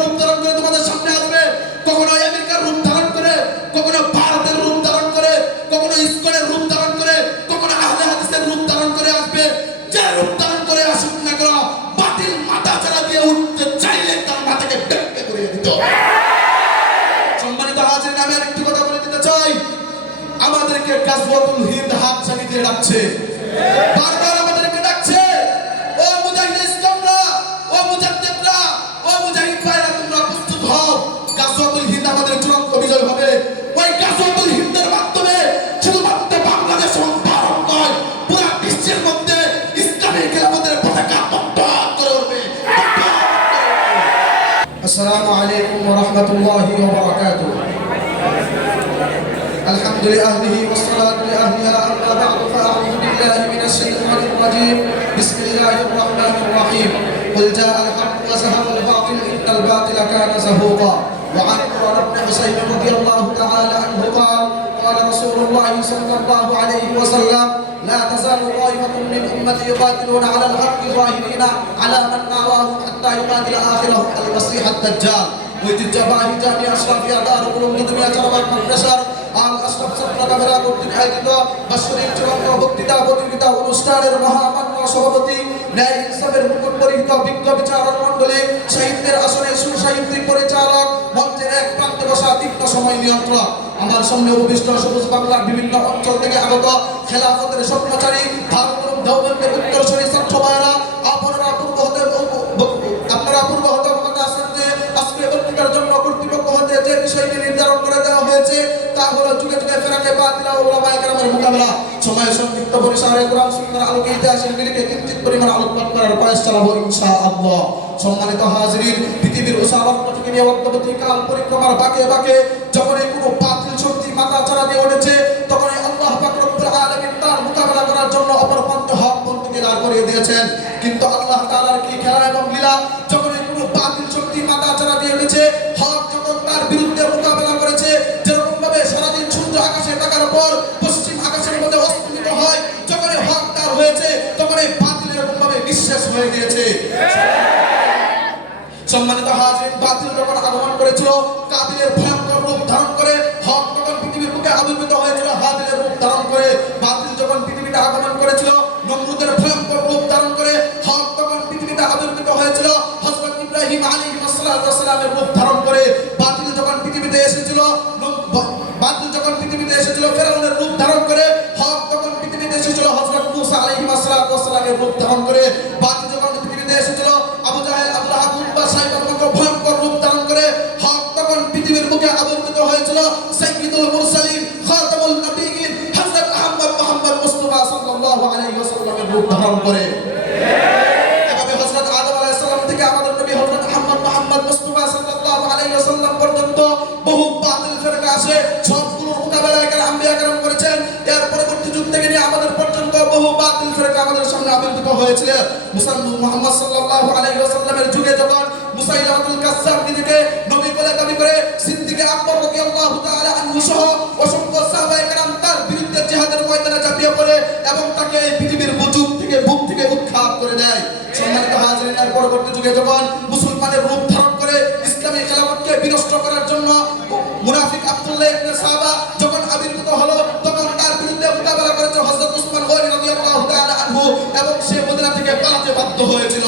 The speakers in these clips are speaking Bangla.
রূপ ধারণ করে তোমাদের সামনে আসবে, কখনো আমেরিকার রূপ ধারণ করে, কখনো ভারতের রূপ ধারণ করে, কখনো ইসকনের রূপ ধারণ করে, কখনো আহলে হাদিসের রূপ ধারণ করে আসবে। যে রূপ ধারণ করে আসুক না কেন, বাতিল মাথা ছাড়া দিয়ে উঠতে চাইলে তার মাথাকে বেঁকে করে দিত সম্মানিত হাজির, আমি আরেকটি কথা বলে দিতে চাই। আমাদেরকে গাজওয়াতুল হিন্দ হাত ছানি দিয়ে ডাকছে। বারবার আমাদেরকে হবে ওই গাজওয়াতুল হিন্দের মাধ্যমে শুধুমাত্র বাংলাদেশ এবং ভারত নয় পুরো বিশ্বের মধ্যে ইসলামী খেলাফতের পতাকা পতাকা করে উঠবে السلام عليكم ورحمة الله وبركاته الحمد لأهله والصلاة لأهلها أما بعد فأعوذ بالله من الشيطان الرجيم بسم الله الرحمن الرحيم قل جاء الحق وزهق الباطل إن الباطل كان زهوقا وعن عمر بن حسين رضي الله تعالى عنه قال قال رسول الله صلى الله عليه وسلم لا تزال طائفة من أمتي يقاتلون على الحق ظاهرين على من ناواهم حتى يقاتل آخرهم المسيح الدجال ঐতিহ্যবাহী জামিয়া আশরাফিয়া দারুল উলুম দুনিয়া চরবার মাদ্রাসার আল আশরাফ ছাত্র কামেরা কর্তৃক আয়োজিত বাৎসরিক চূড়ান্ত বক্তৃতা প্রতিযোগিতা অনুষ্ঠানের মহামান্য সভাপতি ন্যায় ইনসাফের মুকুট পরিহিত বিজ্ঞ বিচারক মণ্ডলী সাহিত্যের আসনে সুসাহিত্যিক পরিচালক সময় নিয়ন্ত্রণ। আমার সামনে উপবিষ্ট সবুজ বাংলার বিভিন্ন অঞ্চল থেকে আগত খেলাফতের স্বপ্নচারী ভারত দেওবন্দের উত্তরসূরি ছাত্র ভাইরা আপনারা যে জন্য নির্ধারণ করে দেওয়া হয়েছে, তা হলো যুগে যুগে সময় সংক্ষিপ্ত পরিসরে কোরআন সুন্দর আলোকে ইতিহাসের মিলিকে কিঞ্চিত পরিমাণ আলোকপাত করার প্রয়াস চালাবো ইনশাআল্লাহ। সম্মানিত হাজিরিন, পৃথিবীর উসাবত্ত থেকে নিয়ে অদ্যবধি কাল পরিক্রমার বাকে বাকে যখন এই কোনো বাতিল শক্তি মাথা চড়া দিয়ে উঠেছে, তখন আল্লাহ পাক রব্বুল আলামিন তার মোকাবেলা করার জন্য অপর পন্থ হক পন্থকে দাঁড় করিয়ে দিয়েছেন। কিন্তু হয়ে গিয়েছে। সম্মানিত হাজির বাতিল যখন আগমন করেছিল। আহ্বান করে। থেকে আমাদের পর্যন্ত বহু আছে করেছেন। এর পরবর্তী যুগ থেকে নিয়ে পর্যন্ত বহু আমাদের সামনে আবির্ভূত হয়েছিল। মোহাম্মদ যুগে যখন মুসাইলামাতুল কাসসাব নিজেকে নবী বলে দাবি করে সিদ্দিকে আকবর রাদিয়াল্লাহু তাআলা যুগে যখন মুসলমানের রূপ ধারণ করে ইসলামী খেলাফতকে বিনষ্ট করার জন্য মুনাফিক আব্দুল্লাহ ইবনে সাহাবা যখন আবির্ভূত হলো, তখন তার বিরুদ্ধে মোকাবেলা করেছে হযরত উসমান গনি রাদিয়াল্লাহু তাআলা আনহু এবং সে মদিনা থেকে পালাতে বাধ্য হয়েছিল।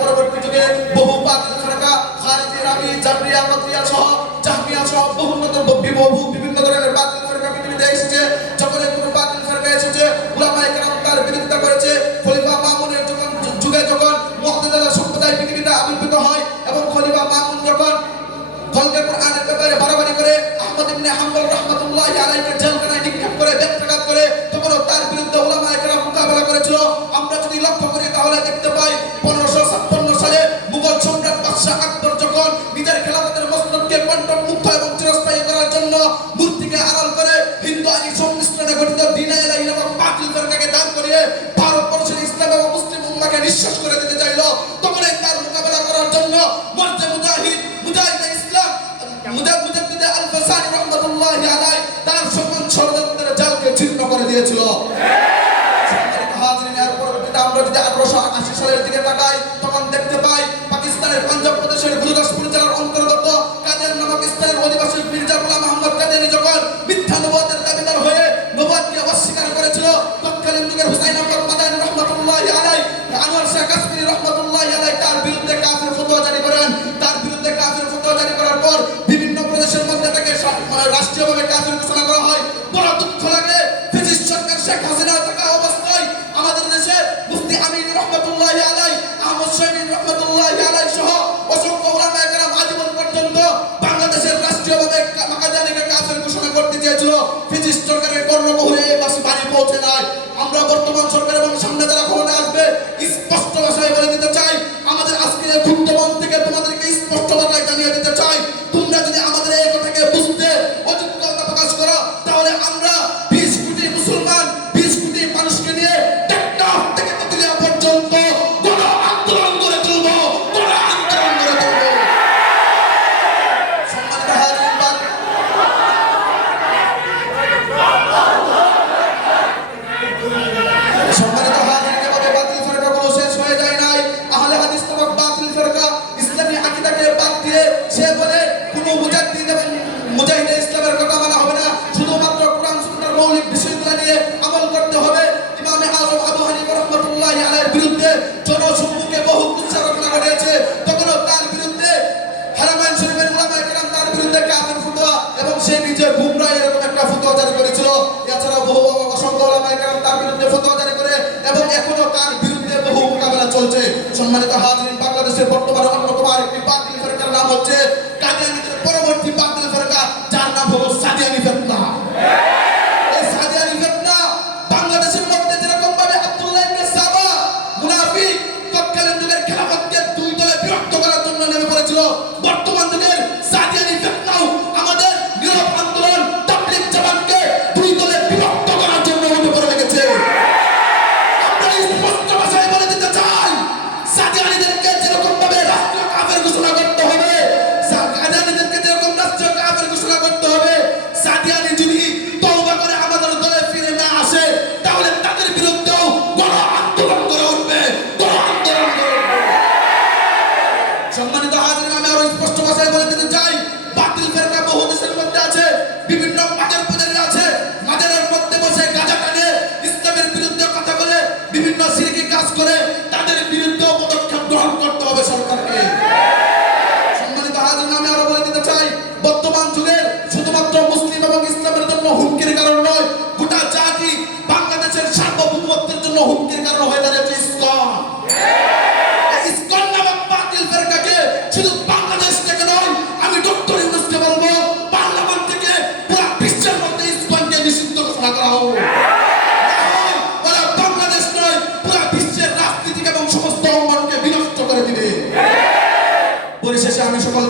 পরবর্তী যুগে বহু বাতিল ফিরকা খারিজি, রাবি, জাবরিয়া, মাতিয়া সহ জাহমিয়া সহ বহু বিভিন্ন ধরনের বাতিল ফিরকা পৃথিবীতে এসেছে। যে মুজাহিদ মুজাহিদ ইসলাম মুজাহিদ আল ফাসানি রহমতুল্লাহ আলাই তার সকল ষড়যন্ত্রের জালকে ছিন্ন করে দিয়েছিল। আমরা যদি আঠারোশো আটাশি সালের দিকে তাকাই, তখন দেখতে পাই পাকিস্তানের পাঞ্জাব প্রদেশের গুরুদাসপুর জেলার অন্তর্গত কাদের নামক স্থানের অধিবাসী মির্জা গোলাম to pray. ফতোয়া জারি করে এবং এখনও তার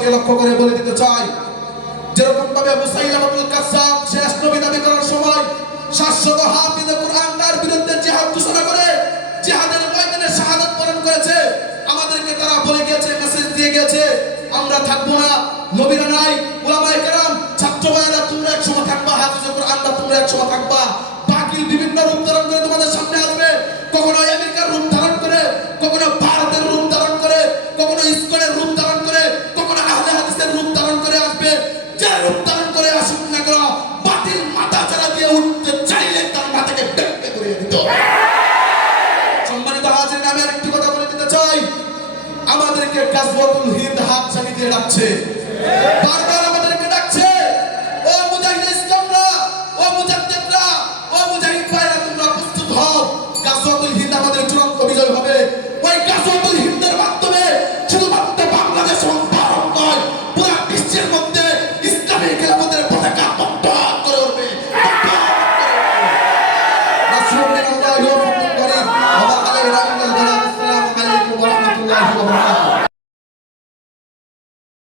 সম্পর্কে লক্ষ্য করে বলে দিতে চাই। যেরকম ভাবে মুসাইলামাতুল কাসাব শেষ নবী দাবি করার সময় শাশ্বত হাফিজ কুরআন তার বিরুদ্ধে জিহাদ ঘোষণা করে জিহাদের ময়দানে শাহাদত বরণ করেছে। আমাদেরকে তারা বলে গিয়েছে মেসেজ দিয়ে গেছে আমরা থাকব না। নবীরা নাই ওলামায়ে কেরাম, ছাত্র ভাইয়েরা তোমরা একসময় থাকবা, হাফিজ কুরআনরা তোমরা একসময় থাকবা। বাকি বিভিন্ন রূপ সম্মানিত। হাজির আমি আরেকটি কথা বলে দিতে চাই। আমাদেরকে কাজবতুল হিন্দ হাত ছাড়িয়ে রাখছে